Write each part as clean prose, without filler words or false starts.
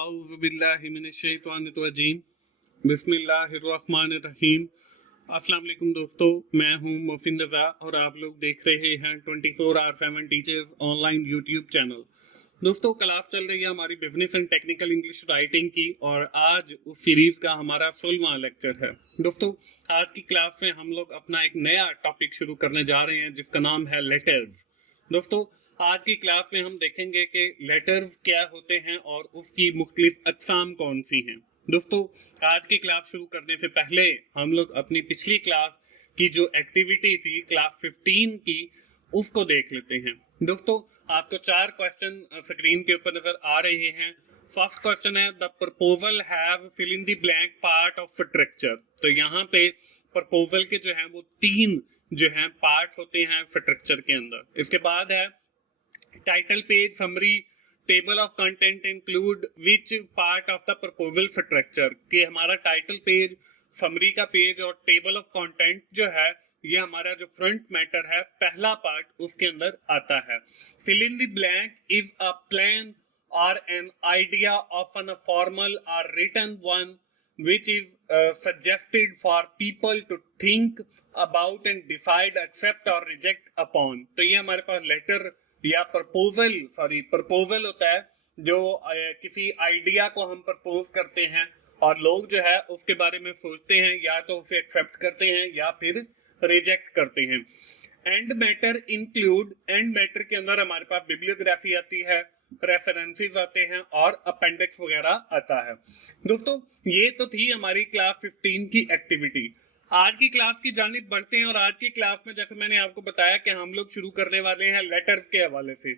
औज़ुबिल्लाहिमिनश्शैतानिर्रजीम बिस्मिल्लाहिर्रहमानिर्रहीम। अस्सलाम वालेकुम दोस्तों, मैं हूं मोफिन रज़ा और आप लोग देख रहे हैं 24/7 टीचर्स ऑनलाइन यूट्यूब चैनल। दोस्तों, क्लास चल रही है हमारी business and technical English writing की और आज उस सीरीज का हमारा 16वां लेक्चर है। दोस्तों, आज की क्लास में हम लोग अपना एक नया टॉपिक शुरू करने जा रहे हैं जिसका नाम है लेटर्स। दोस्तों, आज की क्लास में हम देखेंगे कि लेटर्स क्या होते हैं और उसकी मुख्तलिफ अक़साम कौन सी हैं। दोस्तों, आज की क्लास शुरू करने से पहले हम लोग अपनी पिछली क्लास की जो एक्टिविटी थी क्लास 15 की उसको देख लेते हैं। दोस्तों, आपको 4 क्वेश्चन स्क्रीन के ऊपर नजर आ रहे हैं। फर्स्ट क्वेश्चन है the proposal have fill in the blank part of structure. तो यहाँ पे प्रपोजल के जो है वो 3 जो है पार्ट होते हैं स्ट्रक्चर के अंदर। इसके बाद है title page summary table of content include which part of the proposal structure. कि हमारा टाइटल पेज, समरी का पेज और टेबल ऑफ कंटेंट जो है ये हमारा जो फ्रंट मैटर है पहला पार्ट उसके अंदर आता है। Fill in the blank is a plan और an idea of an formal और written one which is suggested for people to think about and decide accept or reject upon। तो ये हमारे पास लेटर या प्रपोजल होता है जो किसी आइडिया को हम प्रपोज करते हैं और लोग जो है उसके बारे में सोचते हैं, या तो उसे एक्सेप्ट करते हैं या फिर रिजेक्ट करते हैं। And matter include, and matter के अंदर हमारे पास बिब्लियोग्राफी आती है, रेफरेंसेस आते हैं और अपेंडिक्स वगैरह आता है। दोस्तों, ये तो थी हमारी क्लास 15 की एक्टिविटी। आज की क्लास की जानिब बढ़ते हैं और आज की क्लास में जैसे मैंने आपको बताया कि हम लोग शुरू करने वाले हैं लेटर्स के हवाले से।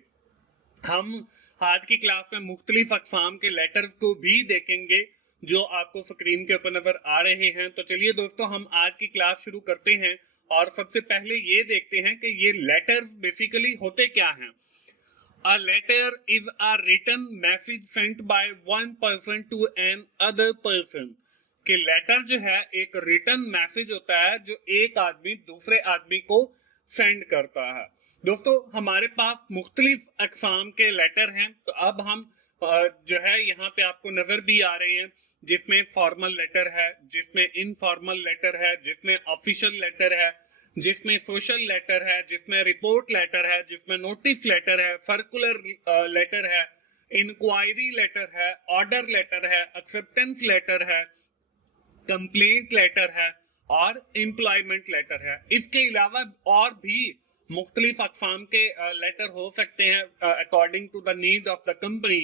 हम आज की क्लास में मुख्तलिफ अक़साम के लेटर्स को भी देखेंगे जो आपको स्क्रीन के ऊपर नजर आ रहे हैं। तो चलिए दोस्तों, हम आज की क्लास शुरू करते हैं और सबसे पहले ये देखते हैं कि ये लेटर्स बेसिकली होते क्या हैं। A letter is a written message sent by one person to an other person। कि लेटर जो है एक रिटन मैसेज होता है जो एक आदमी दूसरे आदमी को सेंड करता है। दोस्तों, हमारे पास मुख्तलिफ अक़साम के लेटर हैं। तो अब हम जो है यहाँ पे आपको नजर भी आ रहे हैं, जिसमें फॉर्मल लेटर है, जिसमें इनफॉर्मल लेटर है, जिसमें ऑफिशियल लेटर है, जिसमें सोशल लेटर है, जिसमें रिपोर्ट लेटर है, जिसमें नोटिस लेटर है, सर्कुलर लेटर है, इंक्वायरी लेटर है, ऑर्डर लेटर है, एक्सेप्टेंस लेटर है, कंप्लेंट लेटर है और एम्प्लॉयमेंट लेटर है। इसके अलावा और भी मुख्तलिफ अक़साम के लेटर हो सकते हैं according to the need of the company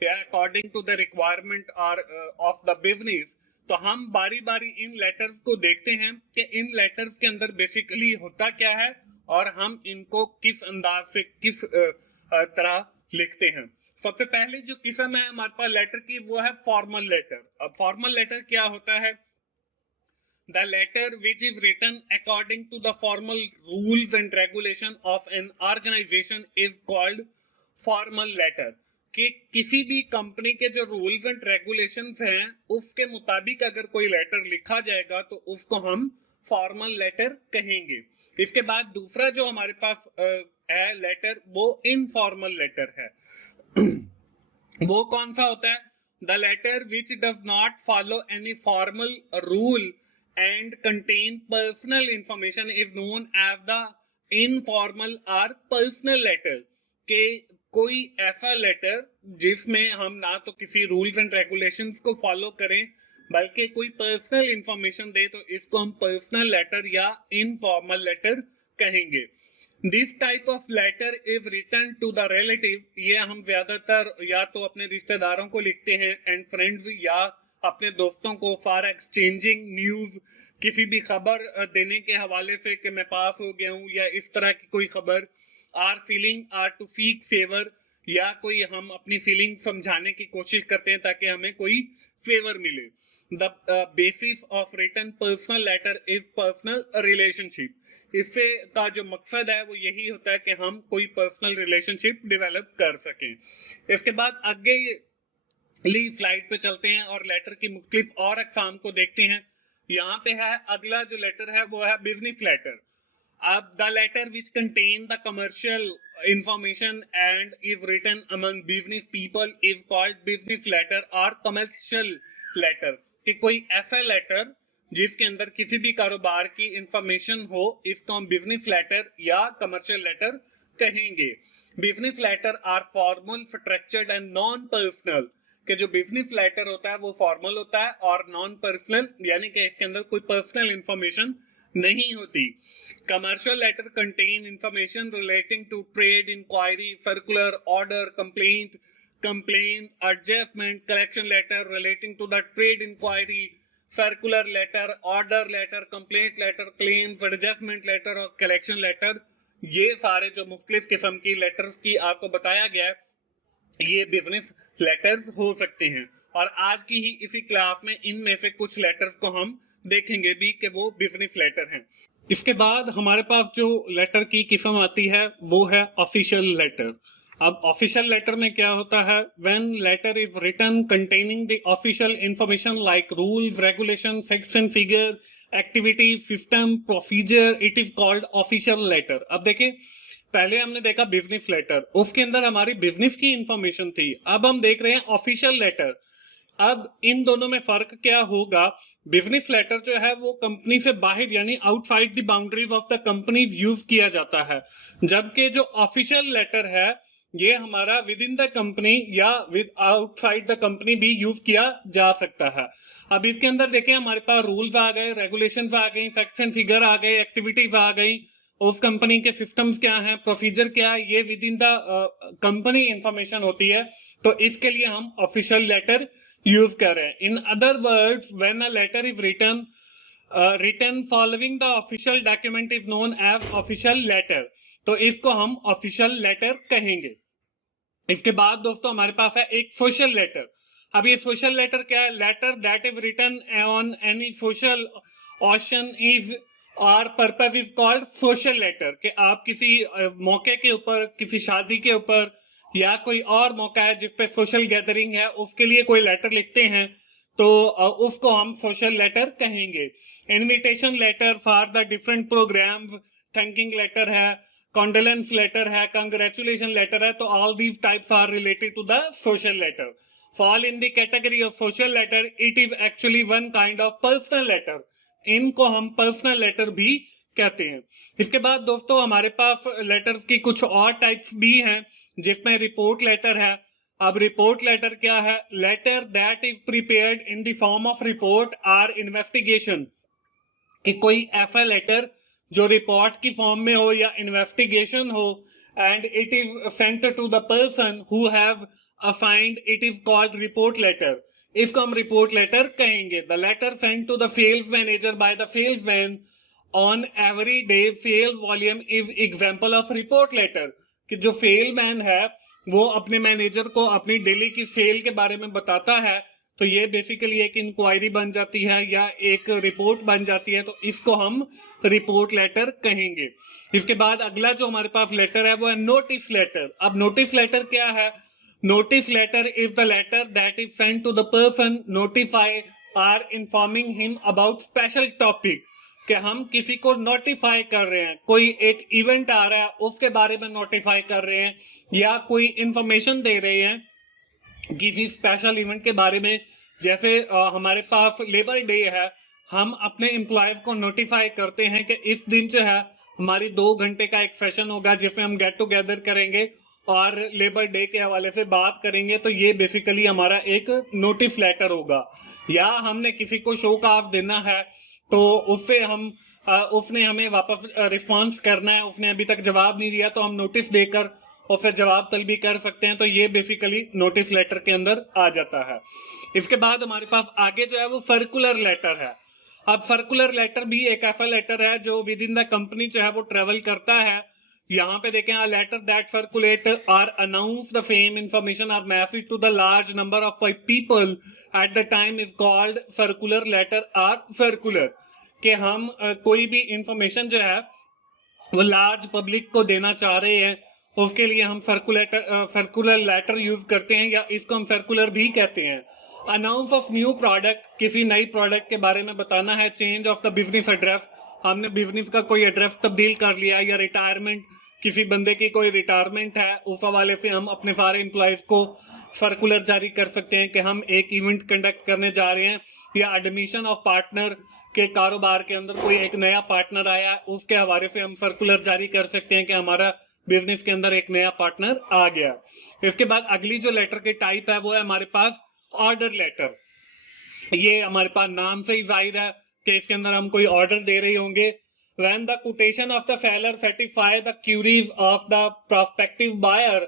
या अकॉर्डिंग टू द रिक्वायरमेंट और ऑफ द बिजनेस। तो हम बारी बारी इन लेटर्स को देखते हैं कि इन लेटर्स के अंदर बेसिकली होता क्या है और हम इनको किस अंदाज से किस तरह लिखते हैं। सबसे पहले जो किस्म है हमारे पास लेटर की वो है फॉर्मल लेटर। अब फॉर्मल लेटर क्या होता है? The letter which is written according to the formal rules and regulation of an organization is called formal letter। कि किसी भी कंपनी के जो रूल्स एंड रेगुलेशंस हैं उसके मुताबिक अगर कोई लेटर लिखा जाएगा तो उसको हम फॉर्मल लेटर कहेंगे। इसके बाद दूसरा जो हमारे पास है लेटर वो इनफॉर्मल लेटर है। वो कौन सा होता है? The letter which does not follow any formal rule and contain personal information is known as the informal or personal letter। के कोई ऐसा लेटर जिसमें हम ना तो किसी रूल्स एंड रेगुलेशंस को फॉलो करें बल्कि कोई पर्सनल इंफॉर्मेशन दे तो इसको हम पर्सनल लेटर या इनफॉर्मल लेटर कहेंगे। This type of letter is written to the relative. ये हम ज्यादातर या तो अपने रिश्तेदारों को लिखते हैं एंड फ्रेंड्स या अपने दोस्तों को फॉर एक्सचेंजिंग न्यूज, किसी भी खबर देने के हवाले से कि मैं पास हो गया हूं या इस तरह की कोई खबर। Or feeling or to seek favour, या कोई हम अपनी फीलिंग समझाने की कोशिश करते हैं ताकि हमें कोई फेवर मिले। The basis of written personal letter is personal relationship. इससे का जो मकसद है वो यही होता है कि हम कोई पर्सनल रिलेशनशिप डेवलप कर सकें। इसके बाद आगे स्लाइड पे चलते हैं और लेटर की मुख्तलिफ और अक़साम को देखते हैं। यहाँ पे है अगला जो लेटर है वो है बिजनेस लेटर। अब the letter which contain the commercial information and is written among business people is called business letter or commercial letter। कि कोई ऐसा लेटर जिसके अंदर किसी भी कारोबार की इंफॉर्मेशन हो, इसको हम बिजनेस लेटर या कमर्शियल लेटर कहेंगे। Business letter are formal, structured and non personal. कि जो बिजनेस लेटर होता है वो फॉर्मल होता है और नॉन पर्सनल, यानी कि इसके अंदर कोई पर्सनल इंफॉर्मेशन नहीं होती। Commercial letter contain information relating to trade, inquiry, circular, order, complaint, adjustment, collection letter relating to the trade inquiry, circular letter, order letter, complaint letter, claims, adjustment letter और collection letter. ये सारे जो मुख्तलिफ किस्म की letters की आपको बताया गया है, ये बिजनेस लेटर्स हो सकते हैं। और आज की ही इसी क्लास में इनमें से कुछ लेटर्स को हम देखेंगे भी कि वो बिजनेस लेटर हैं। इसके बाद हमारे पास जो लेटर की किस्म आती है वो है ऑफिशियल लेटर। अब ऑफिशियल लेटर में क्या होता है? When letter is written containing the official information like rules, regulation, facts and figure, activity, system, procedure, it is called official letter. अब देखिए, पहले हमने देखा बिजनेस लेटर, उसके अंदर हमारी बिजनेस की इंफॉर्मेशन थी। अब हम देख रहे हैं ऑफिशियल लेटर। अब इन दोनों में फर्क क्या होगा? बिजनेस लेटर जो है वो कंपनी से बाहर यानी outside the boundaries of the company use किया जाता है, जबकि जो ऑफिशियल लेटर है ये हमारा विद इन द कंपनी या विद आउटसाइड द कंपनी भी यूज किया जा सकता है। अब इसके अंदर देखें, हमारे पास रूल्स आ गए, रेगुलेशंस आ गई, फैक्ट्स एंड फिगर आ गए, एक्टिविटीज आ गई, उस कंपनी के सिस्टम्स क्या हैं, प्रोसीजर क्या है, ये with in the company information होती है। तो इसके लिए हम ऑफिशियल लेटर यूज कर रहे हैं। In other words, when a letter is written following the official document is known as official letter. तो इसको हम ऑफिशियल लेटर कहेंगे। इसके बाद दोस्तों हमारे पास है एक सोशल लेटर। अब ये सोशल लेटर क्या है? Letter that is written on any social option is और purpose is called social letter. कि आप किसी मौके के ऊपर, किसी शादी के ऊपर या कोई और मौका है जिस पे सोशल गैदरिंग है, उसके लिए कोई लेटर लिखते हैं तो उसको हम सोशल लेटर कहेंगे। Invitation letter for the different programme, thanking letter है, कॉन्डोलेंस लेटर है, कंग्रेचुलेशन लेटर है। तो all these types are related to the social letter. Fall in the category of social letter, it is actually one kind of personal letter. इनको हम personal letter भी कहते हैं। इसके बाद दोस्तों हमारे पास लेटर्स की कुछ और टाइप्स भी हैं, जिसमें रिपोर्ट लेटर है। अब रिपोर्ट लेटर क्या है? Letter that is prepared in the form of report or investigation. कि कोई ऐसा लेटर जो रिपोर्ट की फॉर्म में हो या इन्वेस्टिगेशन हो, and it is sent to the person who have assigned, it is called report letter. इसको हम रिपोर्ट लेटर कहेंगे। The letter sent to the sales manager by the salesman on every day sale volume is example of report letter. कि जो salesman है वो अपने manager को अपनी डेली की सेल के बारे में बताता है, तो ये बेसिकली एक इंक्वायरी बन जाती है या एक रिपोर्ट बन जाती है। तो इसको हम रिपोर्ट लेटर कहेंगे। इसके बाद अगला जो हमारे पास लेटर है वो है नोटिस लेटर। अब नोटिस लेटर क्या है? Notice letter is the letter that is sent to the person notify or informing him about special topic. कि हम किसी को नोटिफाई कर रहे हैं, कोई एक इवेंट आ रहा है उसके बारे में नोटिफाई कर रहे हैं, या कोई इंफॉर्मेशन दे रहे हैं किसी स्पेशल इवेंट के बारे में। जैसे हमारे पास लेबर डे है, हम अपने एम्प्लॉयज को नोटिफाई करते हैं कि इस दिन जो है हमारी 2 घंटे का एक सेशन होगा जिसमें हम गेट टुगेदर करेंगे और लेबर डे के हवाले से बात करेंगे। तो ये बेसिकली हमारा एक नोटिस लेटर होगा। या हमने किसी को शो ऑफ देना है तो उससे हम उसने हमें वापस रिस्पॉन्स करना है, उसने अभी तक जवाब नहीं दिया तो हम नोटिस देकर उससे जवाब तलब भी कर सकते हैं। तो ये बेसिकली नोटिस लेटर के अंदर आ जाता है। इसके बाद हमारे पास आगे जो है वो सर्कुलर लेटर है। अब सर्कुलर लेटर भी एक ऐसा लेटर है जो विद इन द कंपनी जो है वो ट्रेवल करता है। यहाँ पे देखें, letter that circulate or announce the same information or message to the large number of people at the time is called circular letter or circular. कि हम कोई भी इंफॉर्मेशन जो है वो लार्ज पब्लिक को देना चाह रहे हैं, उसके लिए हम सर्कुलर लेटर यूज करते हैं, या इसको हम सर्कुलर भी कहते हैं। अनाउंस ऑफ न्यू प्रोडक्ट, किसी नई प्रोडक्ट के बारे में बताना है, change of the business address, हमने बिजनेस का कोई एड्रेस तब्दील कर लिया, या रिटायरमेंट, किसी बंदे की कोई रिटायरमेंट है, उस हवाले से हम अपने सारे एम्प्लॉयज को सर्कुलर जारी कर सकते हैं कि हम एक इवेंट कंडक्ट करने जा रहे हैं, या एडमिशन ऑफ पार्टनर के कारोबार के अंदर कोई एक नया पार्टनर आया, उसके हवाले से हम सर्कुलर जारी कर सकते हैं कि हमारा बिजनेस के अंदर एक नया पार्टनर आ गया। इसके बाद अगली जो लेटर की टाइप है वो है हमारे पास ऑर्डर लेटर। ये हमारे पास नाम से ही जाहिर है कि इसके अंदर हम कोई ऑर्डर दे रहे होंगे। When the quotation of the seller satisfy the queries of the prospective buyer,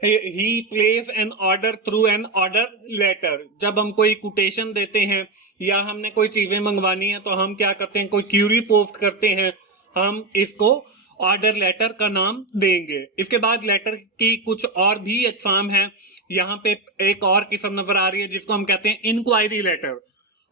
he place an order through an order letter। जब हम कोई quotation देते हैं या हमने कोई चीजें मंगवानी है तो हम क्या करते हैं, कोई क्यूरी पोस्ट करते हैं, हम इसको ऑर्डर लेटर का नाम देंगे। इसके बाद लेटर की कुछ और भी अकसाम है। यहाँ पे एक और किस्म नजर आ रही है जिसको हम कहते हैं inquiry letter.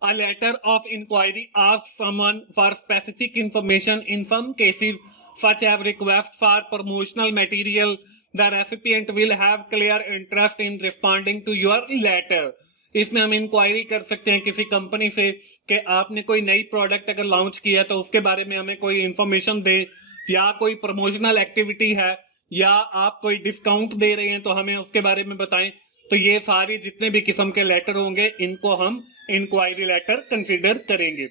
A letter of inquiry asks someone for specific information in some cases, such as request for promotional material. The recipient will have clear interest in responding to your letter। इसमें हम inquiry कर सकते हैं किसी company से कि आपने कोई नई प्रोडक्ट अगर लॉन्च किया तो उसके बारे में हमें कोई इंफॉर्मेशन दें, या कोई प्रमोशनल एक्टिविटी है, या आप कोई डिस्काउंट दे रहे हैं तो हमें उसके बारे में बताएं। तो ये सारी जितने भी किस्म के लेटर होंगे इनको हम इंक्वायरी लेटर कंसीडर करेंगे।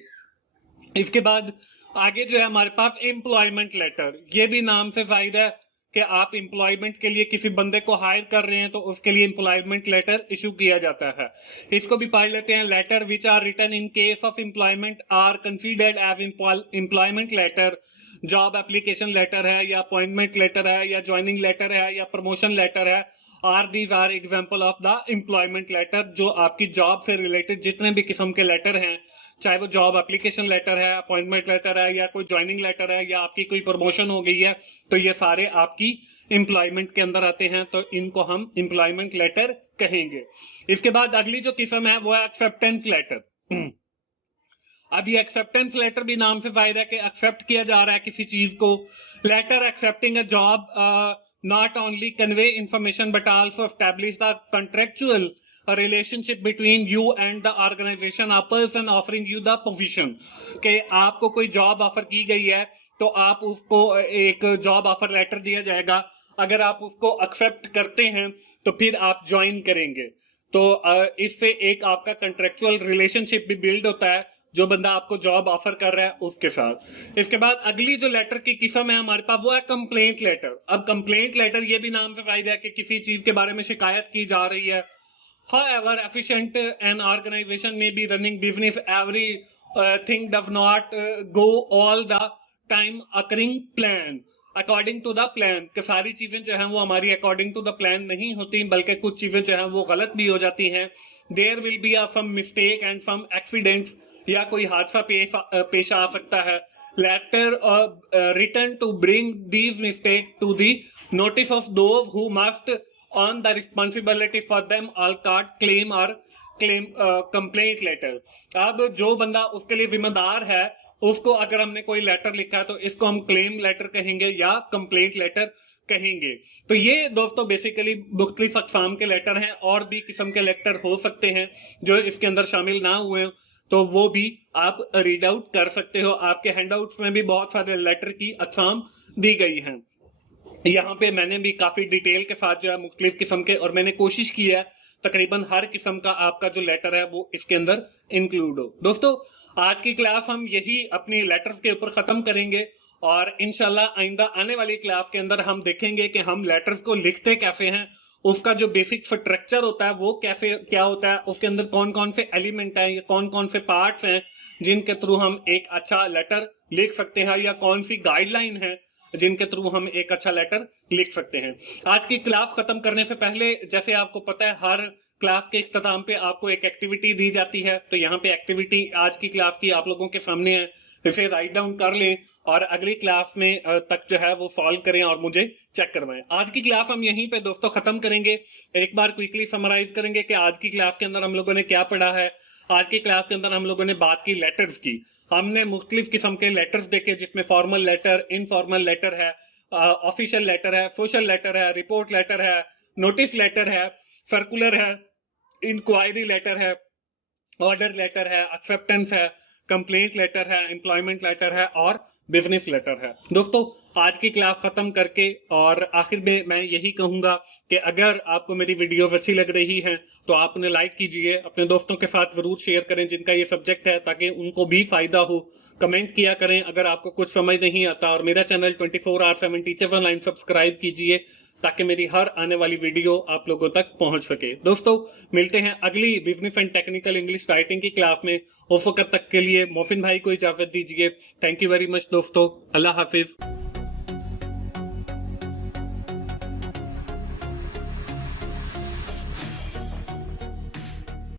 इसके बाद आगे जो है हमारे पास एम्प्लॉयमेंट लेटर। ये भी नाम से जाहिर है कि आप एम्प्लॉयमेंट के लिए किसी बंदे को हायर कर रहे हैं तो उसके लिए एम्प्लॉयमेंट लेटर इशू किया जाता है। इसको भी पढ़ लेते हैं। Letter which are written in case of employment are considered as employment letter. Job application letter है, या अपॉइंटमेंट लेटर है, या ज्वाइनिंग लेटर है, या प्रमोशन लेटर है, or these are example of the employment letter. जो आपकी जॉब से रिलेटेड जितने भी किस्म के लेटर हैं, चाहे वो जॉब एप्लीकेशन लेटर है, अपॉइंटमेंट लेटर है, या कोई ज्वाइनिंग लेटर है, या आपकी कोई प्रमोशन हो गई है, तो ये सारे आपकी एम्प्लॉयमेंट के अंदर आते हैं, तो इनको हम एम्प्लॉयमेंट लेटर कहेंगे। इसके बाद अगली जो किस्म है वो है एक्सेप्टेंस लेटर। अब ये एक्सेप्टेंस लेटर भी नाम से जाहिर है कि एक्सेप्ट किया जा रहा है किसी चीज को। Letter accepting a job not only convey information but also establish the contractual relationship between you and the organization, a person offering you the position। कि आपको कोई जॉब ऑफर की गई है तो आप उसको एक जॉब ऑफर लेटर दिया जाएगा। अगर आप उसको एक्सेप्ट करते हैं तो फिर आप ज्वाइन करेंगे। तो इससे एक आपका कंट्रेक्चुअल रिलेशनशिप भी बिल्ड होता है जो बंदा आपको जॉब ऑफर कर रहा है उसके साथ। इसके बाद अगली जो लेटर की किस्म है हमारे पास वो है कंप्लेंट लेटर। अब कंप्लेंट लेटर ये भी नाम से जाहिर है कि किसी चीज के बारे में शिकायत की जा रही है। However efficient an organization may be running business, every thing does not go all the time according plan, according to the plan। कि सारी चीजें जो हैं वो हमारी according to the plan नहीं होती, बल्कि कुछ चीजें जो हैं वो गलत भी हो जाती हैं। There will be some mistake and some accidents, या कोई हादसा पेश आ सकता है। Letter written to bring these mistakes to the notice of those who must on the responsibility for them all called claim or claim complaint letter। अब जो बंदा उसके लिए जिम्मेदार है उसको अगर हमने कोई लेटर लिखा है तो इसको हम क्लेम लेटर कहेंगे या कंप्लेंट लेटर कहेंगे। तो ये दोस्तों बेसिकली मुख्तलिफ अक़साम के लेटर हैं, और भी किस्म के लेटर हो सकते हैं जो इसके अंदर शामिल ना हुए, तो वो भी आप रीड आउट कर सकते हो। आपके हैंडआउट्स में भी बहुत सारे लेटर की अक़साम दी गई हैं। यहाँ पे मैंने भी काफी डिटेल के साथ जो है मुख्तलिफ किस्म के, और मैंने कोशिश की है तकरीबन हर किस्म का आपका जो लेटर है वो इसके अंदर इंक्लूड हो। दोस्तों आज की क्लास हम यही अपनी लेटर्स के ऊपर खत्म करेंगे, और इंशाल्लाह आइंदा आने वाली क्लास के अंदर हम देखेंगे कि हम लेटर्स को लिखते कैसे हैं, उसका जो बेसिक स्ट्रक्चर होता है वो कैसे क्या होता है, उसके अंदर कौन कौन से एलिमेंट हैं, या कौन कौन से पार्ट्स हैं जिनके थ्रू हम एक अच्छा लेटर लिख सकते हैं, या कौन सी गाइडलाइन है जिनके थ्रू हम एक अच्छा लेटर लिख सकते हैं। आज की क्लास खत्म करने से पहले जैसे आपको पता है हर क्लास के इख्तिताम पे आपको एक एक्टिविटी दी जाती है, तो यहाँ पे एक्टिविटी आज की क्लास की आप लोगों के सामने है, इसे राइट डाउन कर लें और अगली क्लास में तक जो है वो सॉल्व करें और मुझे चेक करवाएं। आज की क्लास हम यहीं पे दोस्तों खत्म करेंगे। एक बार क्विकली समराइज करेंगे कि आज की क्लास के अंदर हम लोगों ने क्या पढ़ा है। आज की क्लास के अंदर हम लोगों ने बात की लेटर्स की। हमने मुख्तलिफ किस्म के लेटर्स देखे जिसमें फॉर्मल लेटर, इनफॉर्मल लेटर है, ऑफिशियल लेटर है, सोशल लेटर है, रिपोर्ट लेटर है, नोटिस लेटर है, सर्कुलर है, इंक्वायरी लेटर है, ऑर्डर लेटर है, एक्सेप्टेंस है, कंप्लेंट लेटर है, एम्प्लॉयमेंट लेटर है और बिजनेस लेटर है। दोस्तों आज की क्लास खत्म करके और आखिर में मैं यही कहूंगा कि अगर आपको मेरी वीडियोस अच्छी लग रही हैं तो आप उन्हें लाइक कीजिए, अपने दोस्तों के साथ जरूर शेयर करें जिनका ये सब्जेक्ट है, ताकि उनको भी फायदा हो। कमेंट किया करें अगर आपको कुछ समझ नहीं आता, और मेरा चैनल 24/7 टीचर्स ऑनलाइन सब्सक्राइब कीजिए ताकि मेरी हर आने वाली वीडियो आप लोगों तक पहुंच सके। दोस्तों मिलते हैं अगली business and technical English writing की क्लास में। उस वक्त तक के लिए मोहसिन भाई को इजाजत दीजिए। थैंक यू वेरी मच दोस्तों, अल्लाह हाफिज।